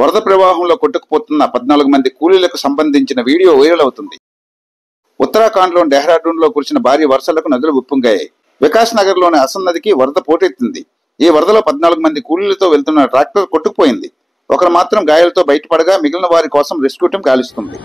వరద ప్రవాహంలో కొట్టుకుపోతున్న 14 మంది కూలీలకు సంబంధించిన వీడియో వైరల్ అవుతుంది. ఉత్తరాఖండ్లోని డెహ్రాడూన్లో కురిసిన భారీ వర్షాలకు నదులు ఉప్పొంగాయి. వికాస్ నగర్లోని అసన్ నదికి వరద పోటెత్తింది. ఈ వరదలో 14 మంది కూలీలతో వెళ్తున్న ట్రాక్టర్ కొట్టుకుపోయింది. ఒకరు మాత్రం గాయాలతో బయటపడగా మిగిలిన వారి కోసం రెస్క్యూ టీం గాలిస్తుంది.